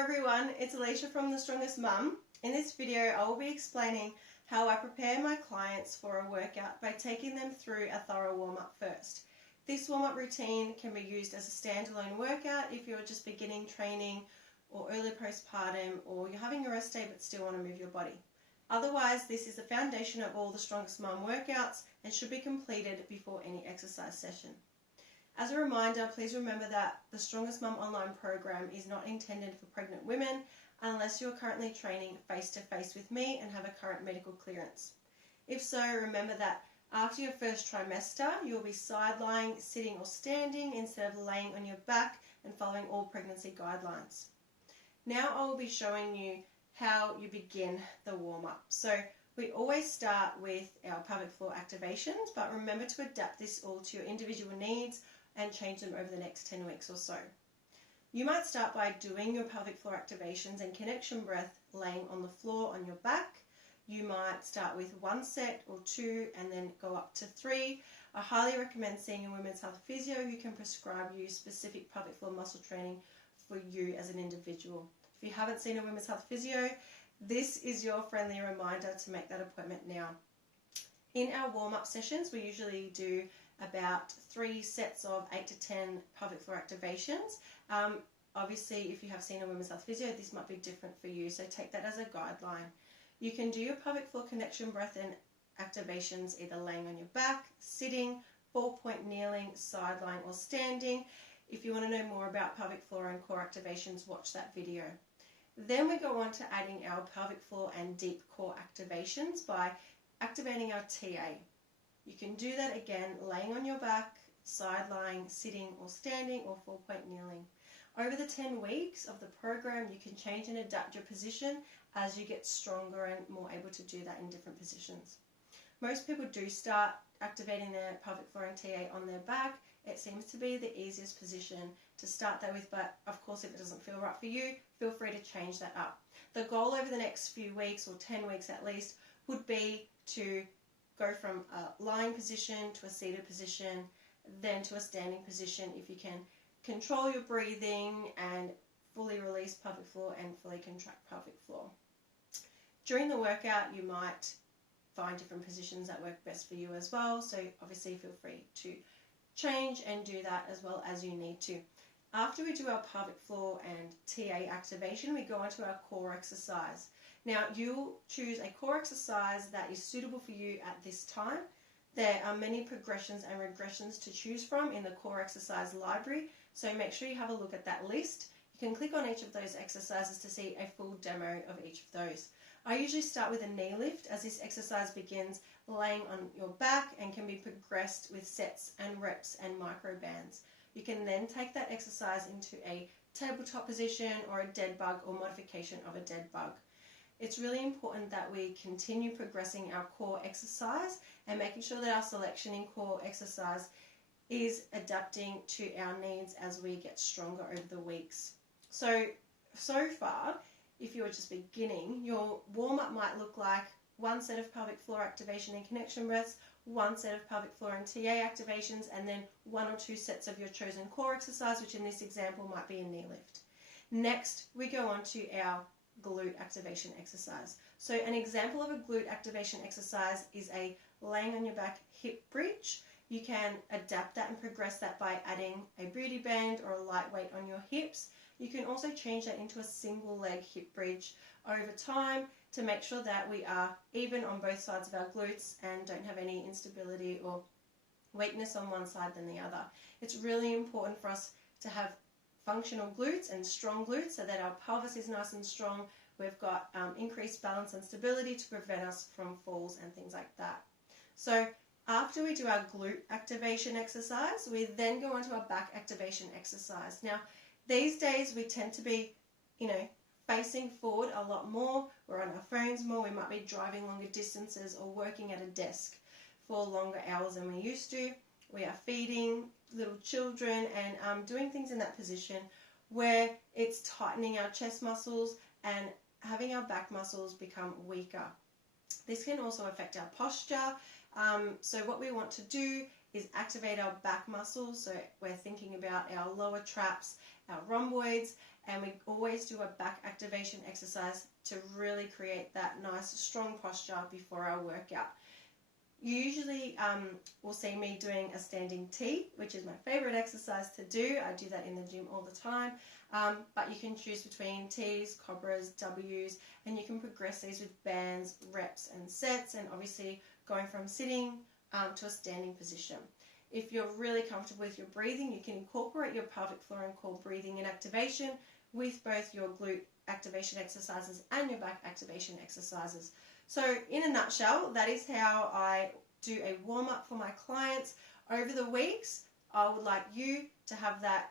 everyone, it's Alicia from The Strongest Mum. In this video I will be explaining how I prepare my clients for a workout by taking them through a thorough warm-up first. This warm-up routine can be used as a standalone workout if you're just beginning training or early postpartum, or you're having a rest day but still want to move your body. Otherwise, this is the foundation of all the Strongest Mum workouts and should be completed before any exercise session. As a reminder, please remember that the Strongest Mum online program is not intended for pregnant women unless you're currently training face-to-face with me and have a current medical clearance. If so, remember that after your first trimester, you'll be side-lying, sitting or standing instead of laying on your back and following all pregnancy guidelines. Now I will be showing you how you begin the warm-up. So we always start with our pelvic floor activations, but remember to adapt this all to your individual needs and change them over the next 10 weeks or so. You might start by doing your pelvic floor activations and connection breath laying on the floor on your back. You might start with 1 set or 2 and then go up to 3. I highly recommend seeing a women's health physio who can prescribe you specific pelvic floor muscle training for you as an individual. If you haven't seen a women's health physio, this is your friendly reminder to make that appointment now. In our warm-up sessions, we usually do about 3 sets of 8 to 10 pelvic floor activations. Obviously, if you have seen a women's health physio, this might be different for you, so take that as a guideline. You can do your pelvic floor connection breath and activations either laying on your back, sitting, 4-point kneeling, side lying or standing. If you want to know more about pelvic floor and core activations, watch that video. Then we go on to adding our pelvic floor and deep core activations by activating our TA. You can do that again laying on your back, side lying, sitting or standing, or 4-point kneeling. Over the 10 weeks of the program, you can change and adapt your position as you get stronger and more able to do that in different positions. Most people do start activating their pelvic floor and TA on their back. It seems to be the easiest position to start that with, but of course if it doesn't feel right for you, feel free to change that up. The goal over the next few weeks, or 10 weeks at least, would be to go from a lying position to a seated position, then to a standing position if you can control your breathing and fully release pelvic floor and fully contract pelvic floor. During the workout, you might find different positions that work best for you as well, so obviously feel free to change and do that as well as you need to. After we do our pelvic floor and TA activation, we go on to our core exercise. Now, you'll choose a core exercise that is suitable for you at this time. There are many progressions and regressions to choose from in the core exercise library, so make sure you have a look at that list. You can click on each of those exercises to see a full demo of each of those. I usually start with a knee lift, as this exercise begins laying on your back and can be progressed with sets and reps and micro bands. You can then take that exercise into a tabletop position or a dead bug or modification of a dead bug. It's really important that we continue progressing our core exercise and making sure that our selection in core exercise is adapting to our needs as we get stronger over the weeks. So far, if you're just beginning, your warm-up might look like 1 set of pelvic floor activation and connection breaths, 1 set of pelvic floor and TA activations, and then 1 or 2 sets of your chosen core exercise, which in this example might be a knee lift. Next, we go on to our glute activation exercise. So an example of a glute activation exercise is a laying on your back hip bridge. You can adapt that and progress that by adding a booty band or a light weight on your hips. You can also change that into a single leg hip bridge over time to make sure that we are even on both sides of our glutes and don't have any instability or weakness on one side than the other. It's really important for us to have functional glutes and strong glutes so that our pelvis is nice and strong. We've got increased balance and stability to prevent us from falls and things like that. So after we do our glute activation exercise, we then go on to our back activation exercise. Now, these days we tend to be, facing forward a lot more. We're on our phones more. We might be driving longer distances or working at a desk for longer hours than we used to. We are feeding little children and doing things in that position where it's tightening our chest muscles and having our back muscles become weaker. This can also affect our posture. So what we want to do is activate our back muscles. So we're thinking about our lower traps, our rhomboids, and we always do a back activation exercise to really create that nice strong posture before our workout. You usually will see me doing a standing T, which is my favorite exercise to do. I do that in the gym all the time. But you can choose between T's, Cobras, W's, and you can progress these with bands, reps, and sets, and obviously going from sitting to a standing position. If you're really comfortable with your breathing, you can incorporate your pelvic floor and core breathing and activation with both your glute activation exercises and your back activation exercises. So in a nutshell, that is how I do a warm-up for my clients over the weeks. I would like you to have that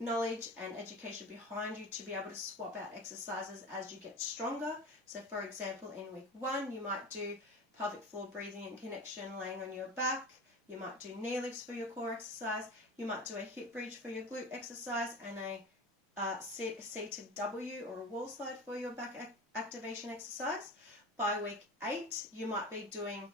knowledge and education behind you to be able to swap out exercises as you get stronger. So for example, in week 1, you might do pelvic floor breathing and connection laying on your back. You might do knee lifts for your core exercise. You might do a hip bridge for your glute exercise and a seated W or a wall slide for your back activation exercise. By week 8, you might be doing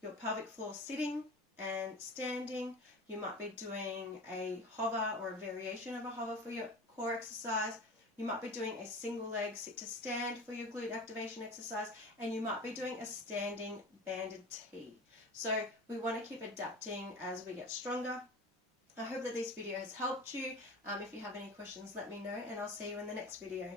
your pelvic floor sitting and standing. You might be doing a hover or a variation of a hover for your core exercise. You might be doing a single leg sit to stand for your glute activation exercise, and you might be doing a standing banded T. So we want to keep adapting as we get stronger. I hope that this video has helped you. If you have any questions, let me know, and I'll see you in the next video.